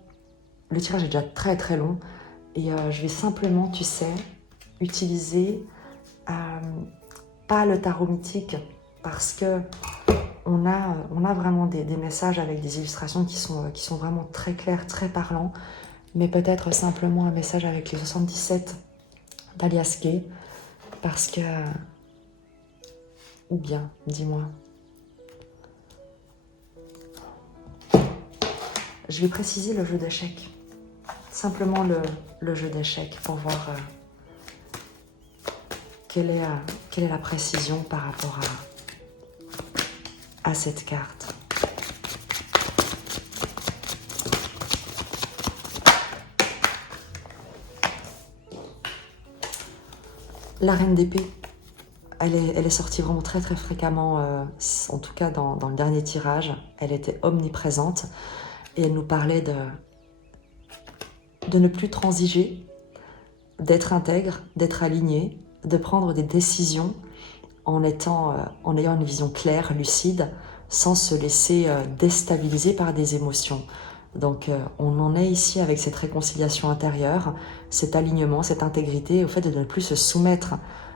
Le tirage est déjà très très long et je vais simplement, tu sais, utiliser pas le tarot mythique parce que on a vraiment des messages avec des illustrations qui sont vraiment très clairs, très parlants, mais peut-être simplement un message avec les 77 d'Alias Kay, parce que... Ou bien, dis-moi. Je vais préciser le jeu d'échecs. Simplement le jeu d'échecs pour voir quelle est la précision par rapport à cette carte. La reine d'épée, elle est sortie vraiment très très fréquemment, en tout cas dans le dernier tirage. Elle était omniprésente et elle nous parlait de ne plus transiger, d'être intègre, d'être aligné, de prendre des décisions en ayant une vision claire, lucide, sans se laisser déstabiliser par des émotions. Donc on en est ici avec cette réconciliation intérieure, cet alignement, cette intégrité, au fait de ne plus se soumettre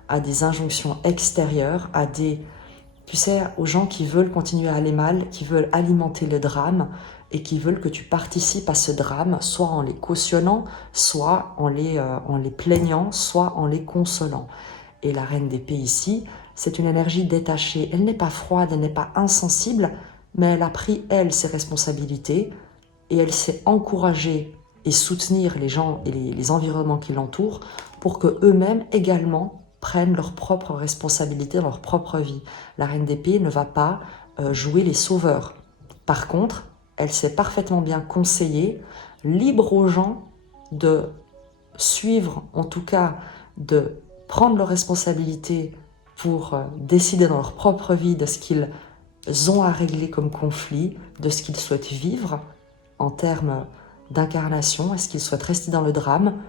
à des injonctions extérieures, à des, tu sais, aux gens qui veulent continuer à aller mal, qui veulent alimenter le drame et qui veulent que tu participes à ce drame, soit en les cautionnant, soit en les plaignant, soit en les consolant. Et la reine d'épée ici, c'est une énergie détachée. Elle n'est pas froide, elle n'est pas insensible, mais elle a pris, elle, ses responsabilités et elle sait encourager et soutenir les gens et les environnements qui l'entourent pour que eux-mêmes également prennent leurs propres responsabilités dans leur propre vie. La reine d'épée ne va pas jouer les sauveurs. Par contre, elle sait parfaitement bien conseiller, libre aux gens de suivre, en tout cas de prendre leurs responsabilités pour décider dans leur propre vie de ce qu'ils ont à régler comme conflit, de ce qu'ils souhaitent vivre en termes d'incarnation. Est-ce qu'ils souhaitent rester dans le drame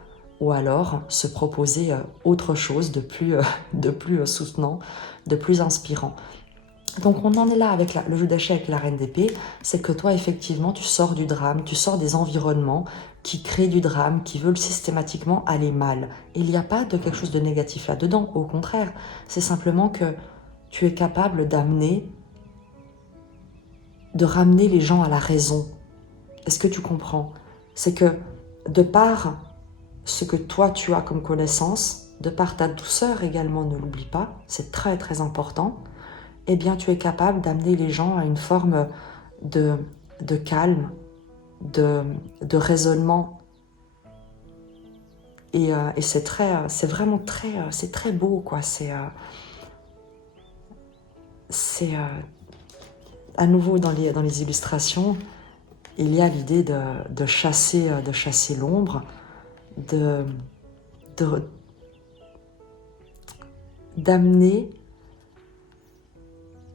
ou alors se proposer autre chose de plus soutenant, de plus inspirant. Donc on en est là avec le jeu d'échecs avec la reine d'épée, c'est que toi effectivement tu sors du drame, tu sors des environnements qui créent du drame, qui veulent systématiquement aller mal. Et il n'y a pas de quelque chose de négatif là-dedans, au contraire, c'est simplement que tu es capable de ramener les gens à la raison. Est-ce que tu comprends? C'est que de par ce que toi tu as comme connaissance, de par ta douceur également, ne l'oublie pas, c'est très très important, eh bien tu es capable d'amener les gens à une forme de calme, de raisonnement. Et c'est vraiment c'est très beau, quoi. C'est à nouveau dans les illustrations, il y a l'idée de chasser l'ombre, d'amener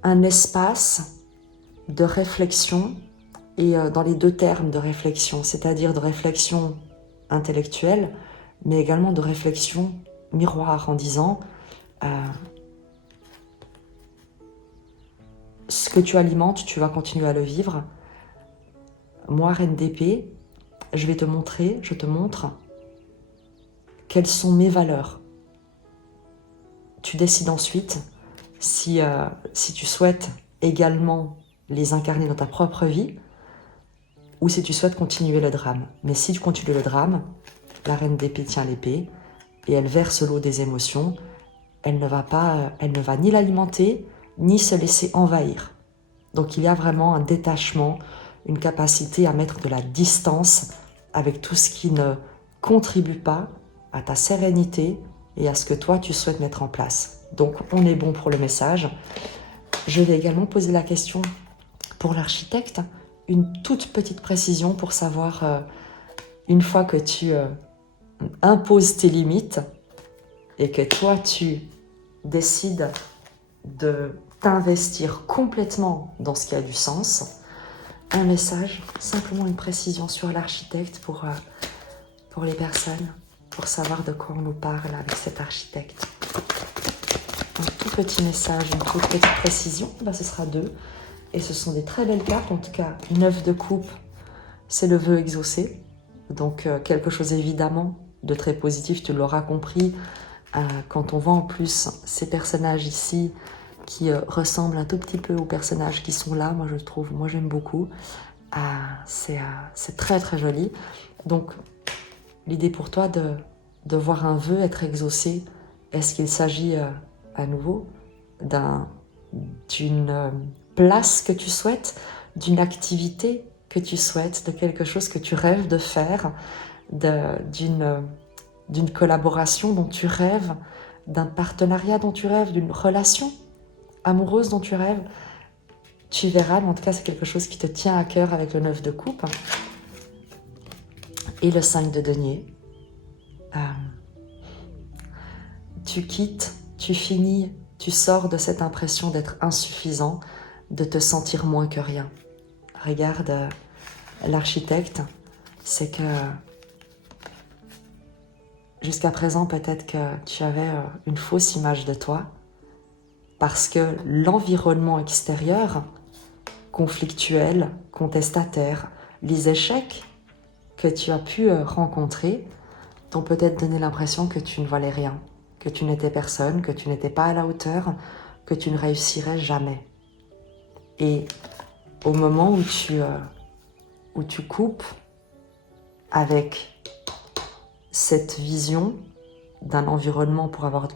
un espace de réflexion, et dans les deux termes de réflexion, c'est-à-dire de réflexion intellectuelle, mais également de réflexion miroir, en disant ce que tu alimentes, tu vas continuer à le vivre. Moi, reine d'épée, je te montre quelles sont mes valeurs. Tu décides ensuite si tu souhaites également les incarner dans ta propre vie ou si tu souhaites continuer le drame. Mais si tu continues le drame, la reine d'épée tient l'épée et elle verse l'eau des émotions. Elle ne va ni l'alimenter, ni se laisser envahir. Donc il y a vraiment un détachement, une capacité à mettre de la distance avec tout ce qui ne contribue pas à ta sérénité et à ce que toi tu souhaites mettre en place. Donc on est bon pour le message. Je vais également poser la question pour l'architecte, une toute petite précision pour savoir, une fois que tu imposes tes limites et que toi tu décides de t'investir complètement dans ce qui a du sens, un message, simplement une précision sur l'architecte pour les personnes, pour savoir de quoi on nous parle avec cet architecte. Un tout petit message, une toute petite précision, ce sera 2. Et ce sont des très belles cartes, en tout cas 9 de coupe, c'est le vœu exaucé. Donc quelque chose évidemment de très positif, tu l'auras compris, quand on voit en plus ces personnages ici qui ressemblent un tout petit peu aux personnages qui sont là, moi j'aime beaucoup. C'est très très joli. Donc l'idée pour toi de voir un vœu être exaucé, est-ce qu'il s'agit à nouveau d'une place que tu souhaites, d'une activité que tu souhaites, de quelque chose que tu rêves de faire, d'une collaboration dont tu rêves, d'un partenariat dont tu rêves, d'une relation amoureuse dont tu rêves? Tu verras, mais en tout cas c'est quelque chose qui te tient à cœur avec le 9 de coupe et le 5 de denier. Tu quittes, tu finis, tu sors de cette impression d'être insuffisant, de te sentir moins que rien. Regarde l'architecte, c'est que jusqu'à présent peut-être que tu avais une fausse image de toi parce que l'environnement extérieur, conflictuel, contestataire, les échecs que tu as pu rencontrer t'ont peut-être donné l'impression que tu ne valais rien, que tu n'étais personne, que tu n'étais pas à la hauteur, que tu ne réussirais jamais. Et au moment où tu coupes avec cette vision qu'un environnement pour avoir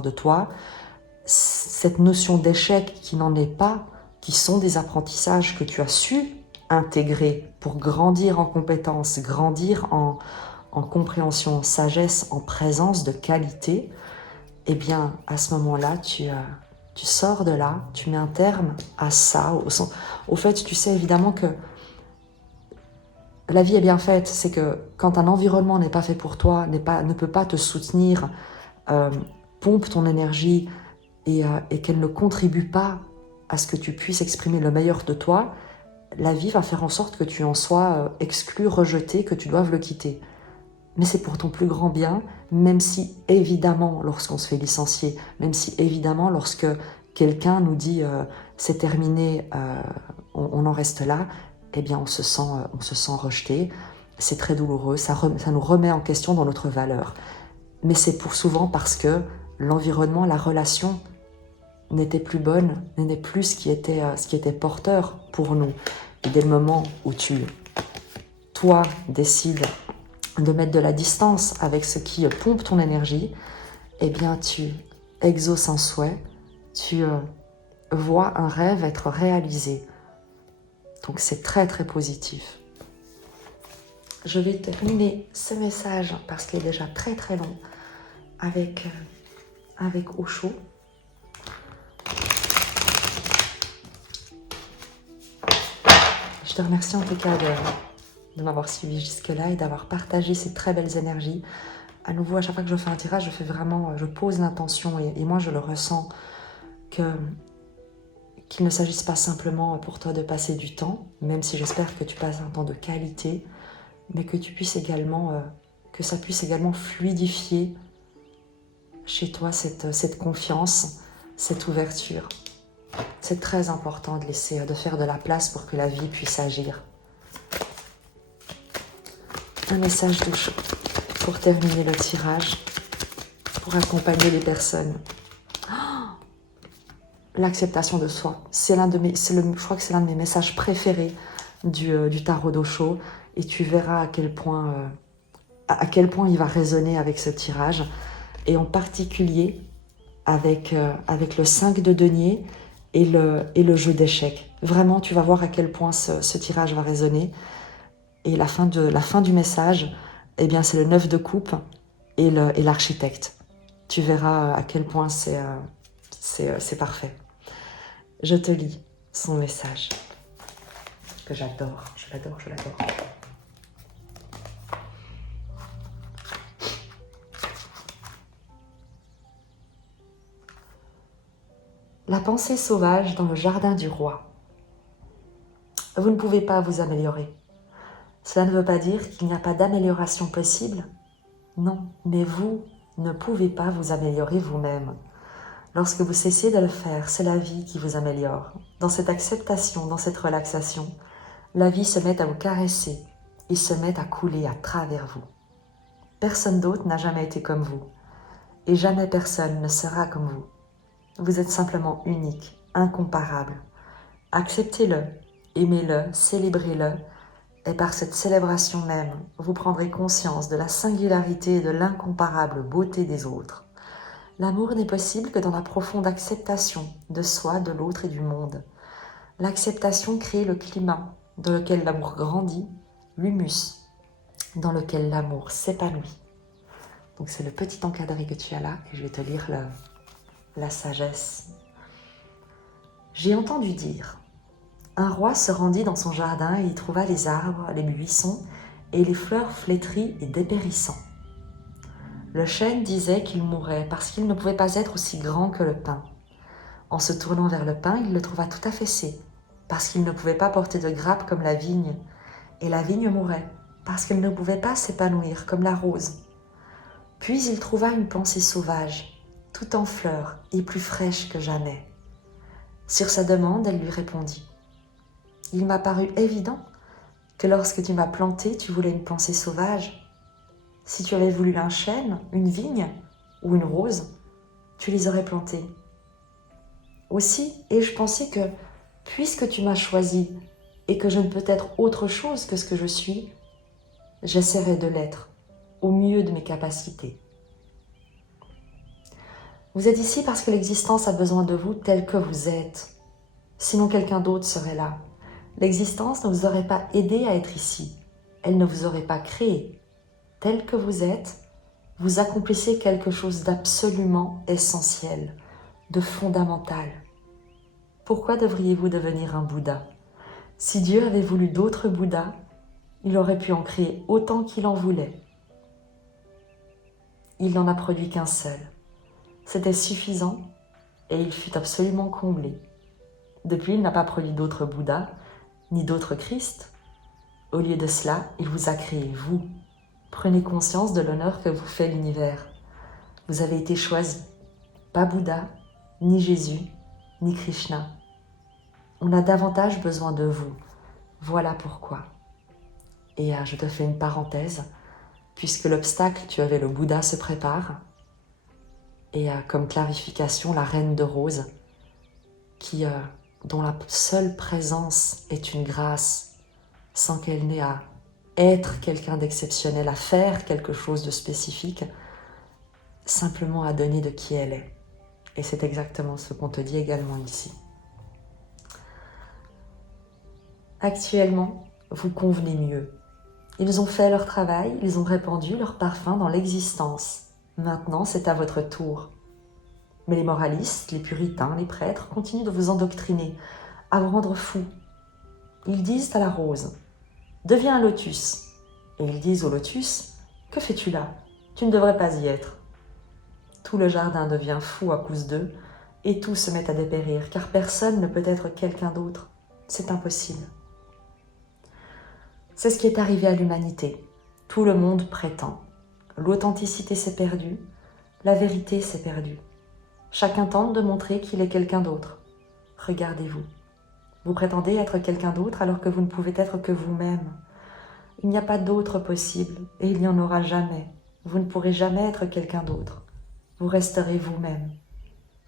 de toi, cette notion d'échec qui n'en est pas, qui sont des apprentissages que tu as su intégrer pour grandir en compétences, grandir en compréhension, en sagesse, en présence de qualité, eh bien, à ce moment-là, tu sors de là, tu mets un terme à ça. Au fait, tu sais évidemment que la vie est bien faite, c'est que quand un environnement n'est pas fait pour toi, ne peut pas te soutenir, pompe ton énergie et qu'elle ne contribue pas à ce que tu puisses exprimer le meilleur de toi, la vie va faire en sorte que tu en sois exclu, rejeté, que tu doives le quitter. Mais c'est pour ton plus grand bien, même si évidemment lorsqu'on se fait licencier, même si évidemment lorsque quelqu'un nous dit c'est terminé, on en reste là, eh bien on se sent rejeté, c'est très douloureux, ça nous remet en question dans notre valeur. Mais c'est souvent parce que l'environnement, la relation n'était plus bonne, n'était plus ce qui était porteur pour nous. Et dès le moment où toi, décides de mettre de la distance avec ce qui pompe ton énergie, eh bien tu exauces un souhait, tu vois un rêve être réalisé. Donc c'est très très positif. Je vais terminer ce message parce qu'il est déjà très très long avec Osho. Je te remercie en tout cas de m'avoir suivi jusque-là et d'avoir partagé ces très belles énergies. À nouveau, à chaque fois que je fais un tirage, je pose l'intention et moi je le ressens qu'il ne s'agisse pas simplement pour toi de passer du temps, même si j'espère que tu passes un temps de qualité, mais que que ça puisse également fluidifier chez toi cette confiance, cette ouverture. C'est très important de faire de la place pour que la vie puisse agir. Un message d'Osho pour terminer le tirage, pour accompagner les personnes. L'acceptation de soi, je crois que c'est l'un de mes messages préférés du tarot d'Osho, et tu verras à quel point il va résonner avec ce tirage, et en particulier avec le 5 de denier et le jeu d'échecs. Vraiment, tu vas voir à quel point ce tirage va résonner. Et la fin du message, eh bien, c'est le 9 de coupe et l'architecte. Tu verras à quel point c'est parfait. Je te lis son message, que j'adore, je l'adore. La pensée sauvage dans le jardin du roi. Vous ne pouvez pas vous améliorer. Cela ne veut pas dire qu'il n'y a pas d'amélioration possible. Non, mais vous ne pouvez pas vous améliorer vous-même. Lorsque vous cessez de le faire, c'est la vie qui vous améliore. Dans cette acceptation, dans cette relaxation, la vie se met à vous caresser et se met à couler à travers vous. Personne d'autre n'a jamais été comme vous, et jamais personne ne sera comme vous. Vous êtes simplement unique, incomparable. Acceptez-le, aimez-le, célébrez-le, et par cette célébration même, vous prendrez conscience de la singularité et de l'incomparable beauté des autres. L'amour n'est possible que dans la profonde acceptation de soi, de l'autre et du monde. L'acceptation crée le climat dans lequel l'amour grandit, l'humus dans lequel l'amour s'épanouit. Donc c'est le petit encadré que tu as là, et je vais te lire la sagesse. J'ai entendu dire, un roi se rendit dans son jardin et y trouva les arbres, les buissons et les fleurs flétries et dépérissant. Le chêne disait qu'il mourrait parce qu'il ne pouvait pas être aussi grand que le pin. En se tournant vers le pin, il le trouva tout affaissé, parce qu'il ne pouvait pas porter de grappes comme la vigne, et la vigne mourait, parce qu'elle ne pouvait pas s'épanouir comme la rose. Puis il trouva une pensée sauvage, tout en fleurs et plus fraîche que jamais. Sur sa demande, elle lui répondit. Il m'a paru évident que lorsque tu m'as planté, tu voulais une pensée sauvage. Si tu avais voulu un chêne, une vigne ou une rose, tu les aurais plantés. Aussi, et je pensais que, puisque tu m'as choisi et que je ne peux être autre chose que ce que je suis, j'essaierai de l'être au mieux de mes capacités. Vous êtes ici parce que l'existence a besoin de vous tel que vous êtes. Sinon quelqu'un d'autre serait là. L'existence ne vous aurait pas aidé à être ici. Elle ne vous aurait pas créé. Tel que vous êtes, vous accomplissez quelque chose d'absolument essentiel, de fondamental. Pourquoi devriez-vous devenir un Bouddha? Si Dieu avait voulu d'autres Bouddhas, il aurait pu en créer autant qu'il en voulait. Il n'en a produit qu'un seul. C'était suffisant et il fut absolument comblé. Depuis, il n'a pas produit d'autres Bouddhas, ni d'autres Christ. Au lieu de cela, il vous a créé, vous. Prenez conscience de l'honneur que vous fait l'univers. Vous avez été choisi. Pas Bouddha, ni Jésus, ni Krishna. On a davantage besoin de vous. Voilà pourquoi. Et je te fais une parenthèse, puisque l'obstacle, tu avais le Bouddha se prépare. Et comme clarification, la reine de rose, dont la seule présence est une grâce, sans qu'elle n'ait à être quelqu'un d'exceptionnel, à faire quelque chose de spécifique, simplement à donner de qui elle est. Et c'est exactement ce qu'on te dit également ici. Actuellement, vous convenez mieux. Ils ont fait leur travail, ils ont répandu leur parfum dans l'existence. Maintenant, c'est à votre tour. Mais les moralistes, les puritains, les prêtres continuent de vous endoctriner, à vous rendre fous. Ils disent à la rose, « Deviens un lotus ». Et ils disent au lotus, « Que fais-tu là? Tu ne devrais pas y être. » Tout le jardin devient fou à cause d'eux, et tout se met à dépérir, car personne ne peut être quelqu'un d'autre. C'est impossible. C'est ce qui est arrivé à l'humanité. Tout le monde prétend. L'authenticité s'est perdue, la vérité s'est perdue. Chacun tente de montrer qu'il est quelqu'un d'autre. Regardez-vous. Vous prétendez être quelqu'un d'autre alors que vous ne pouvez être que vous-même. Il n'y a pas d'autre possible et il n'y en aura jamais. Vous ne pourrez jamais être quelqu'un d'autre. Vous resterez vous-même.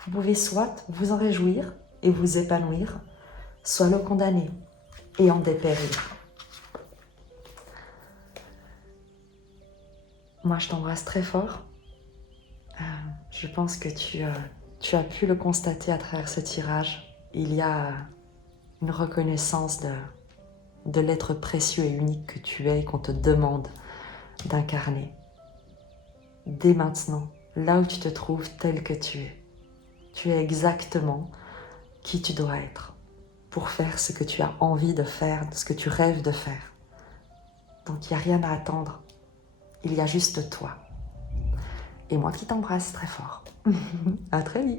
Vous pouvez soit vous en réjouir et vous épanouir, soit le condamner et en dépérir. Moi, je t'embrasse très fort. Je pense que tu as pu le constater à travers ce tirage. Il y a une reconnaissance de l'être précieux et unique que tu es et qu'on te demande d'incarner. Dès maintenant, là où tu te trouves tel que tu es exactement qui tu dois être pour faire ce que tu as envie de faire, ce que tu rêves de faire. Donc il n'y a rien à attendre, il y a juste toi. Et moi qui t'embrasse très fort. À très vite.